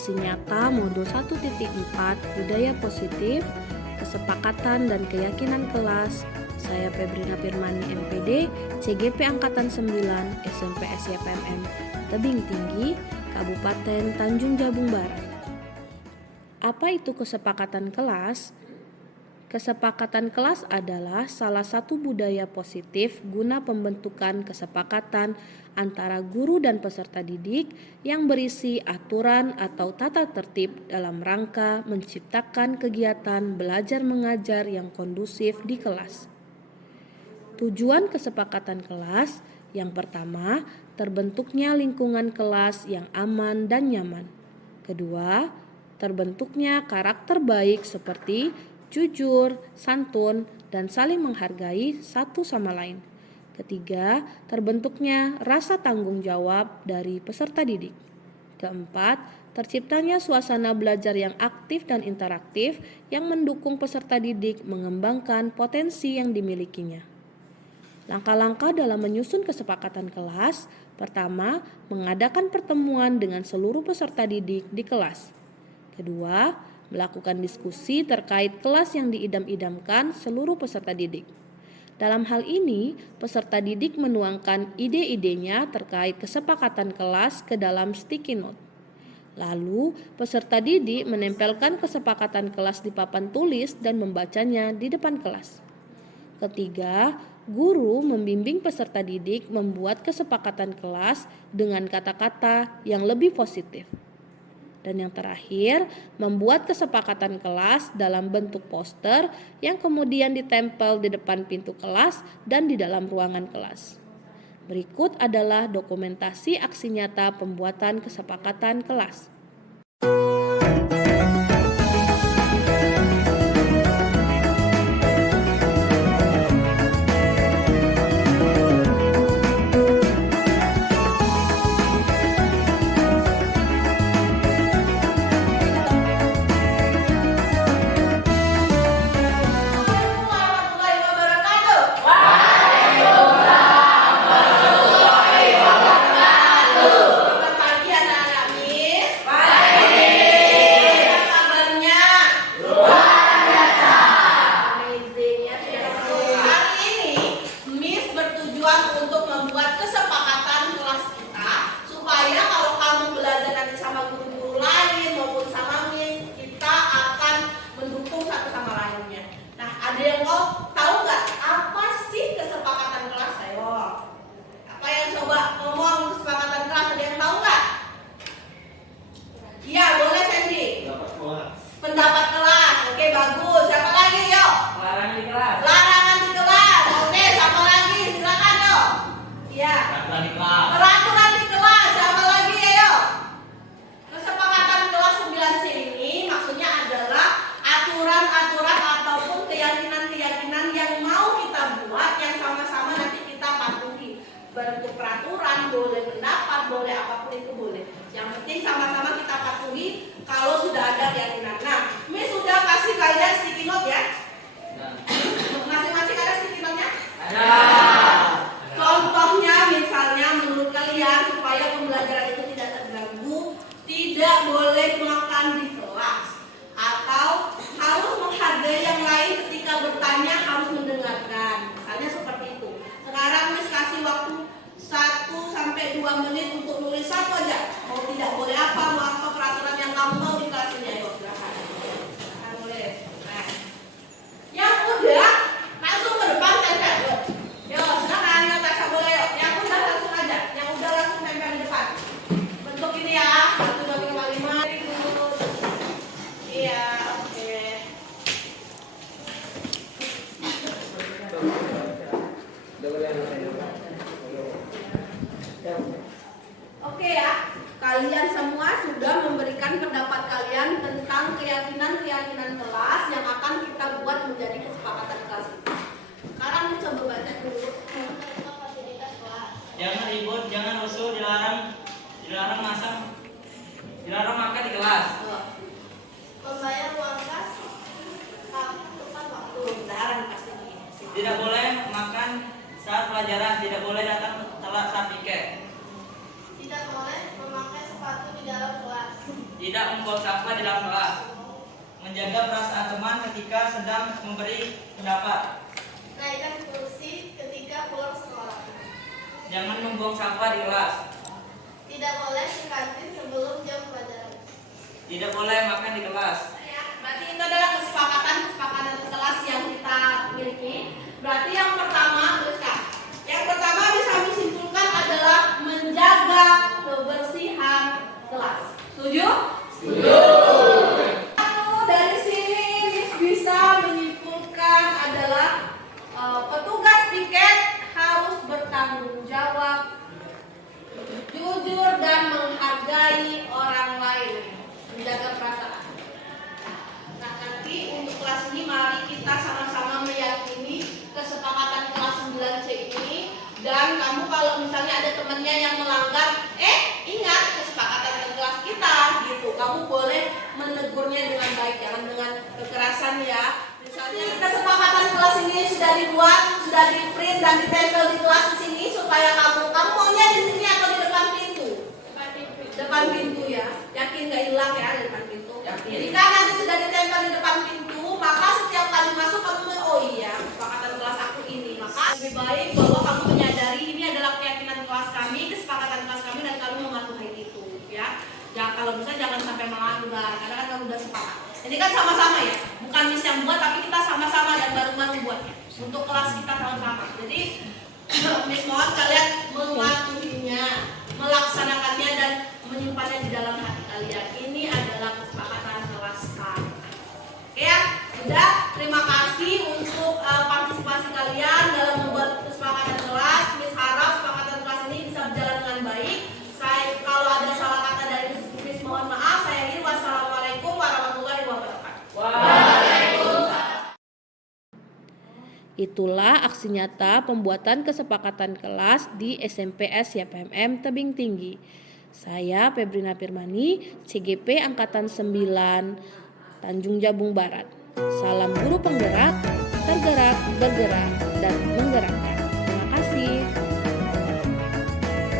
Aksi nyata modul 1.4 Budaya Positif, Kesepakatan dan Keyakinan Kelas. Saya Febrina Firmani MPD, CGP Angkatan 9, SMP SYPMM Tebing Tinggi, Kabupaten Tanjung Jabung Barat. Apa itu kesepakatan kelas? Kesepakatan kelas adalah salah satu budaya positif guna pembentukan kesepakatan antara guru dan peserta didik yang berisi aturan atau tata tertib dalam rangka menciptakan kegiatan belajar mengajar yang kondusif di kelas. Tujuan kesepakatan kelas yang pertama, terbentuknya lingkungan kelas yang aman dan nyaman. Kedua, terbentuknya karakter baik seperti jujur, santun, dan saling menghargai satu sama lain. Ketiga, terbentuknya rasa tanggung jawab dari peserta didik. Keempat, terciptanya suasana belajar yang aktif dan interaktif yang mendukung peserta didik mengembangkan potensi yang dimilikinya. Langkah-langkah dalam menyusun kesepakatan kelas. Pertama, mengadakan pertemuan dengan seluruh peserta didik di kelas. Kedua, melakukan diskusi terkait kelas yang diidam-idamkan seluruh peserta didik. Dalam hal ini, peserta didik menuangkan ide-idenya terkait kesepakatan kelas ke dalam sticky note. Lalu, peserta didik menempelkan kesepakatan kelas di papan tulis dan membacanya di depan kelas. Ketiga, guru membimbing peserta didik membuat kesepakatan kelas dengan kata-kata yang lebih positif. Dan yang terakhir, membuat kesepakatan kelas dalam bentuk poster yang kemudian ditempel di depan pintu kelas dan di dalam ruangan kelas. Berikut adalah dokumentasi aksi nyata pembuatan kesepakatan kelas. Bentuk peraturan, boleh pendapat, boleh apapun itu boleh. Yang penting sama-sama kita patuhi kalau sudah ada keyakinan. Nah, Miss sudah kasih kalian sticky note ya? Masing-masing ada sticky note-nya? Ada. Contohnya misalnya menurut kalian supaya pembelajaran itu tidak terganggu, tidak boleh makan di kelas atau harus menghargai yang lain ketika bertanya, harus mendengarkan. Misalnya seperti itu. Sekarang Miss kasih waktu 1-2 menit untuk nulis satu aja. Mau tidak boleh apa, mau apa peraturan yang kamu mau di kelas ini. Ayo silakan. Silakan nulis. Nah, yang udah langsung ke depan aja. Yo, silakan ya tak boleh yuk. Yang udah langsung aja. Yang udah langsung tempel di depan. Bentuk ini ya. 1, 2, 3, 4, 5. Iya, oke. Oke ya, kalian semua sudah memberikan pendapat kalian tentang keyakinan-keyakinan kelas yang akan kita buat menjadi kesepakatan kelas kita. Sekarang coba baca dulu. Jangan ribut, jangan rusuh, dilarang makan di kelas. Membayar uang kas tepat waktu. Benar pasti. Tidak boleh makan saat pelajaran, tidak boleh datang telat saat piket. Tidak boleh memakai sepatu di dalam kelas. Tidak membuang sampah di dalam kelas. Menjaga perasaan teman ketika sedang memberi pendapat. Naikkan kursi ketika pulang sekolah. Jangan membuang sampah di kelas. Tidak boleh ke kantin sebelum jam pelajaran. Tidak boleh makan di kelas. Berarti itu adalah kesepakatan kelas yang kita miliki. Berarti yang pertama, tuliskan. Yang pertama bisa disimpulkan adalah menjaga kebersihan kelas. Setuju? Setuju. Dari sini Miss bisa menyimpulkan adalah petugas piket harus bertanggung jawab, jujur dan menghargai orang lain, menjaga perasaan. Nah, nanti untuk kelas ini mari kita sama-sama meyakini kesepakatan kelas 9C ini. Dan kamu kalau misalnya ada temannya yang melanggar, ingat kesepakatan kelas kita gitu. Kamu boleh menegurnya dengan baik, jangan dengan kekerasan ya. Misalnya kesepakatan kelas ini sudah dibuat, sudah di-print dan ditempel di kelas di sini supaya kamu maunya di sini atau di depan pintu? Depan pintu ya. Yakin nggak hilang ya di depan pintu? Yakin. Jika nanti sudah ditempel di depan pintu, maka setiap kali masuk kamu oh iya, kesepakatan kelas aku ini. Maka lebih baik bahwa kamu menyadari ini adalah keyakinan kelas kami, kesepakatan kelas kami dan kamu mematuhi itu ya. Ya kalau bisa jangan sampai melanggar karena kan kamu udah sepakat. Ini kan sama-sama ya, bukan Miss yang buat tapi kita sama-sama dan baru-baru buatnya. Untuk kelas kita sama-sama. Jadi Miss mohon kalian mematuhinya, melaksanakannya dan menyimpannya di dalam hati kalian. Ini adalah kesepakatan kelas kami. Oke ya, sudah. Terima kasih untuk partisipasi kalian dalam membuat kesepakatan kelas. Miss harap kesepakatan kelas ini bisa berjalan dengan baik. Kalau ada salah kata dari Miss mohon maaf. Saya akhiri. Wassalamualaikum warahmatullahi wabarakatuh. Itulah aksi nyata pembuatan kesepakatan kelas di SMPS YPMM Tebing Tinggi. Saya Febrina Firmani, CGP Angkatan 9, Tanjung Jabung Barat. Salam guru penggerak, tergerak, bergerak.